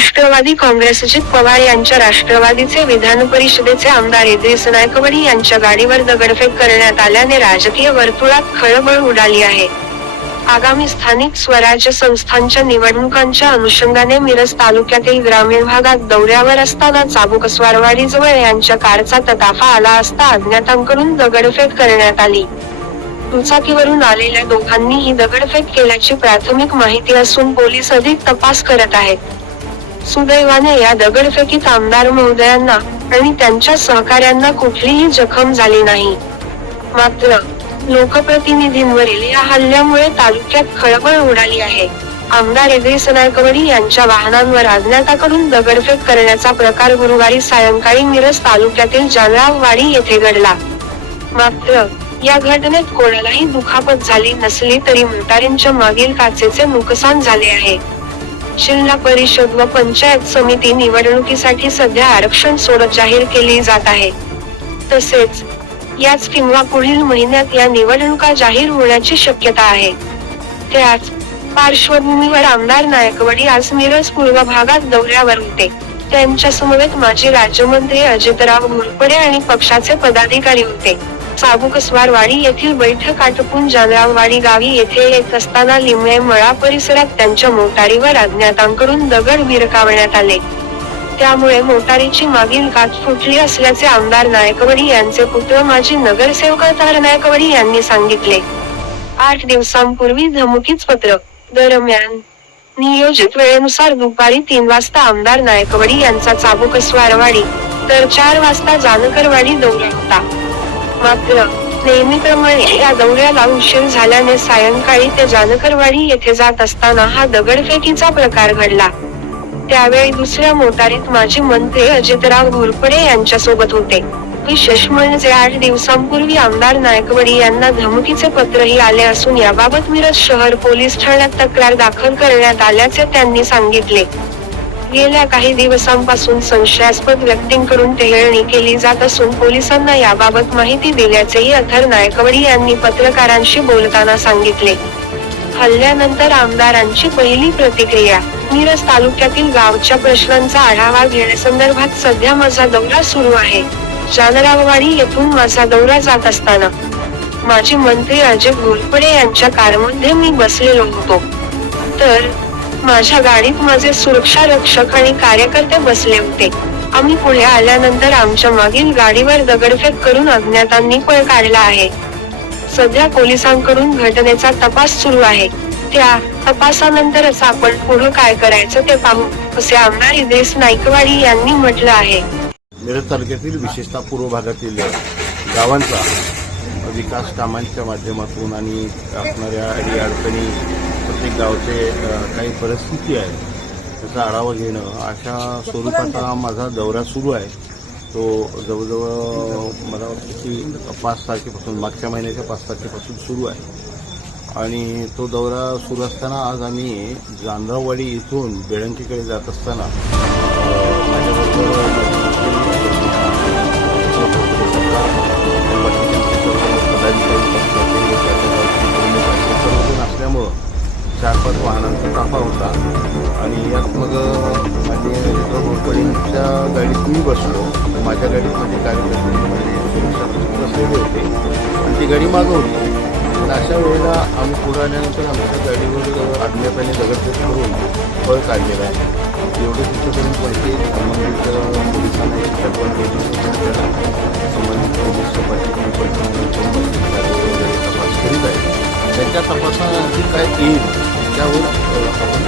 राष्ट्रवादी काँग्रेस अजित पवार यांच्या राष्ट्रवादीचे विधान परिषदेचे आमदार इद्रिस नायकवडी यांच्या गाडीवर दगडफेक करण्यात आल्याने राजकीय वर्तुळात खळबळ उडाली आहे. आगामी स्थानिक स्वराज्य संस्थांच्या निवडणुकांच्या अनुषंगाने मिरज तालुक्यातील ग्रामीण भागात दौऱ्यावर असताना चाबूक स्वारवाडीजवळ यांच्या कारचा तताफा आला असता अज्ञातांकडून दगडफेक करण्यात आली. दुचाकीवरून आलेल्या दोघांनी ही दगडफेक केल्याची प्राथमिक माहिती असून पोलीस अधिक तपास करत आहेत. सुदैवाने या दगडफेकीत आमदार महोदयांना आणि त्यांच्या सहकाऱ्यांना कुठलीही जखम झाली नाही. मात्र लोकप्रतिनिधींवरील या हल्ल्यामुळे तालुक्यात खळबळ उडाली आहे. आमदार इद्रिस नायकवडी यांच्या वाहनांवर अज्ञाताकडून दगडफेक करण्याचा प्रकार गुरुवारी सायंकाळी मिरज तालुक्यातील जानराववाडी येथे घडला. मात्र या घटनेत कोणालाही दुखापत झाली नसली तरी मोटारींच्या मागील काचेचे नुकसान झाले आहे. जिल्हा परिषद व पंचायत समिती निवडणुकीसाठी सध्या आरक्षण सोडत जाहीर केली जात आहे. तसेच याच किंवा पुढील महिन्यात या निवडणुका जाहीर होण्याची शक्यता आहे. त्याच पार्श्वभूमीवर आमदार नायकवडी आज मिरज पूर्व भागात दौऱ्यावर होते. त्यांच्या समवेत माजी राज्यमंत्री अजितराव घोरपडे आणि पक्षाचे पदाधिकारी होते. चाबुकस्वारवाडी येथील बैठक आटपून जानराववाडी गावी येथे येत असताना लिमळे मळा परिसरात त्यांच्या मोटारीवर अज्ञातांकडून दगड विरकावण्यात आले. त्यामुळे मोटारीची मागील काच फुटली असल्याचे आमदार नायकवडी यांचे पुत्र माजी नगरसेवक तार नायकवडी यांनी सांगितले. आठ दिवसांपूर्वी धमकीच पत्र. दरम्यान नियोजित वेळेनुसार दुपारी तीन वाजता आमदार नायकवडी यांचा चाबुकस्वारवाडी तर चार वाजता जानकरवाडी दौरा होता. मात्र नेहमीप्रमाणे या दौऱ्याला उशीर झाल्याने सायंकाळी ते जानकरवाडी येथे जात असताना हा दगडफेकीचा प्रकार घडला. त्यावेळी दुसऱ्या मोटारीत माजी मंत्री अजितराव घोरपडे यांच्या सोबत होते विशेष म्हणजे आठ दिवसांपूर्वी आमदार नायकवडी यांना धमकीचे पत्रही आले असून याबाबत मिरज शहर पोलीस ठाण्यात तक्रार दाखल करण्यात आल्याचे त्यांनी सांगितले. गेल्या काही दिवसांपासून संशयास्पद व्यक्तींकडून टेहळणी केली जात असून पोलिसांना याबाबत माहिती दिल्याचेही अथर नायकवडी यांनी पत्रकारांशी बोलताना सांगितले. हल्ल्यानंतर आमदारांची पहिली प्रतिक्रिया मिरज तालुक्यातील गावच्या प्रश्नांचा आढावा घेण्यासंदर्भात सध्या माझा दौरा सुरू आहे. जानराववाडी येथून माझा दौरा जात असताना माजी मंत्री अजय घोरपडे यांच्या कारमध्ये मी बसलेलो होतो. तर माझ्या गाडीत माझे सुरक्षा रक्षक आणि कार्यकर्ते बसले होते. आम्ही पुढे आल्यानंतर आमच्या मागील गाडीवर दगडफेक करून अज्ञातांनी पळ काढला आहे. सध्या पोलिसांकडून घटनेचा तपास सुरू आहे. त्या तपासानंतरच आपण पुढे काय करायचं ते पाहू असे आमदार इद्रेस नाईकवाडी यांनी म्हटलं आहे. मिरज तालुक्यातील विशेषतः पूर्व भागातील गावांचा विकास कामांच्या माध्यमातून आणि असणाऱ्या अडी अडचणी प्रत्येक गावचे काही परिस्थिती आहे त्याचा आढावा घेणं अशा स्वरूपाचा माझा दौरा सुरू आहे. तो जवळजवळ मला वाटतं की पाच तारखेपासून मागच्या महिन्याच्या पाच तारखेपासून सुरू आहे. आणि तो दौरा सुरू असताना आज आम्ही जानराववाडी इथून बेळंकीकडे जात असताना माझ्याबरोबर चार पाच वाहनांचा ताफा होता. आणि यात मग माझे घोरपडींच्या गाडीत मी बसलो. माझ्या गाडीत माझे कार्यकर्ते बसलेले होते. आणि ती गाडी मागं होती. आणि अशा वेळेला आम्ही पुढे आल्यानंतर आमच्या गाडीवर अज्ञाताने दगडफेक करून फळ काढलेलं आहे. एवढे तिथपर्यंत माहिती संबंधित पोलिसांना एक तक्रार केली संबंधित पोलीस तपासणी तपास करीत आहे. त्यांच्या तपासात काय येईल? Daud